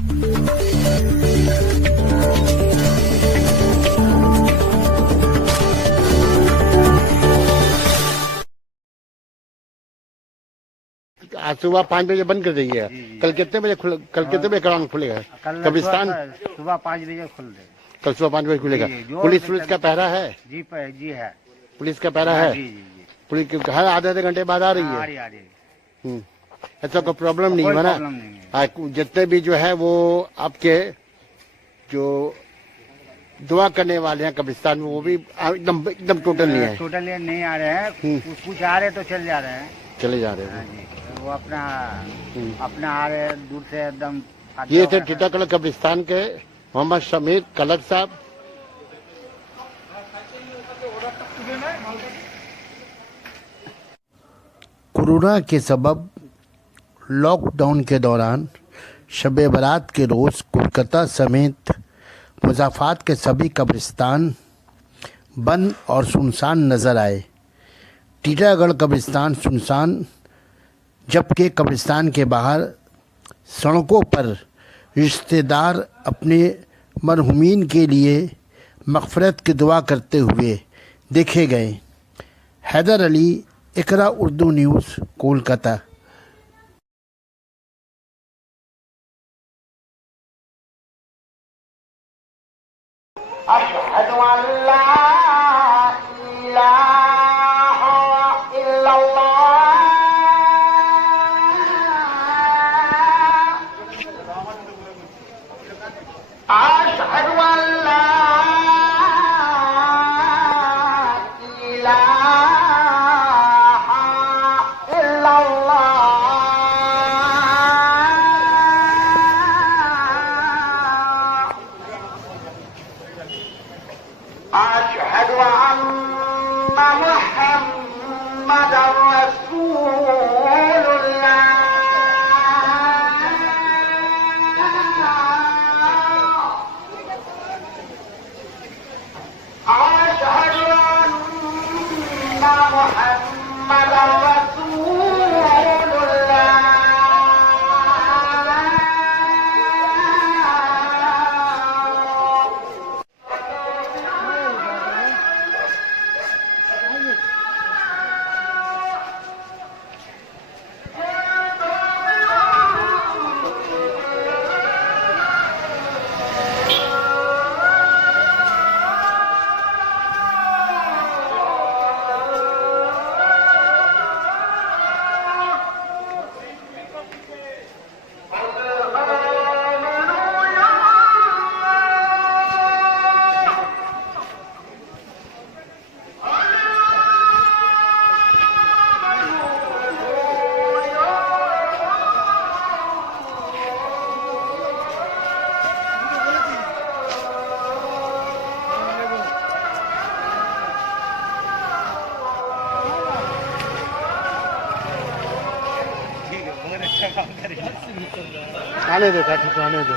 आज सुबह 5 बजे बंद कर देंगे। कल कितने बजे ग्राउंड खुलेगा? कब्रिस्तान सुबह 5 बजे खुल देगा। कल सुबह 5 बजे खुलेगा। पुलिस का पहरा है? जी है। पुलिस का पहरा है? पुलिस हर आधे घंटे बाद आ रही है। ऐसा कोई प्रॉब्लम नहीं है ना? जितने भी जो है वो आपके जो दुआ करने वाले हैं कब्रिस्तान में, वो भी एकदम टोटल नहीं है? टोटल नहीं आ रहे हैं, कुछ आ रहे तो चले जा रहे हैं। वो अपना आ रहे हैं दूर से एकदम। ये थे टीटागढ़ कब्रिस्तान के मोहम्मद शमीर कलक साहब। कोरोना के सबब लॉकडाउन के दौरान शब बारात के रोज़ कोलकाता समेत मुज़ाफ़ात के सभी कब्रिस्तान बंद और सुनसान नज़र आए। टीटागढ़ कब्रिस्तान सुनसान, जबकि कब्रिस्तान के बाहर सड़कों पर रिश्तेदार अपने मरहुमीन के लिए मग़फ़िरत की दुआ करते हुए देखे गए। हैदर अली, इकरा उर्दू न्यूज़, कोलकाता। अशहदु अल्ला इलाहा इल्लल्लाह अशहदु अल्ला इलाहा इल्लल्लाह अशहदु अन्ना मुहम्मदर रसूलुल्लाह अशहदु अन्ना मुहम्मदर रसूलुल्लाह आने दो, आने दो।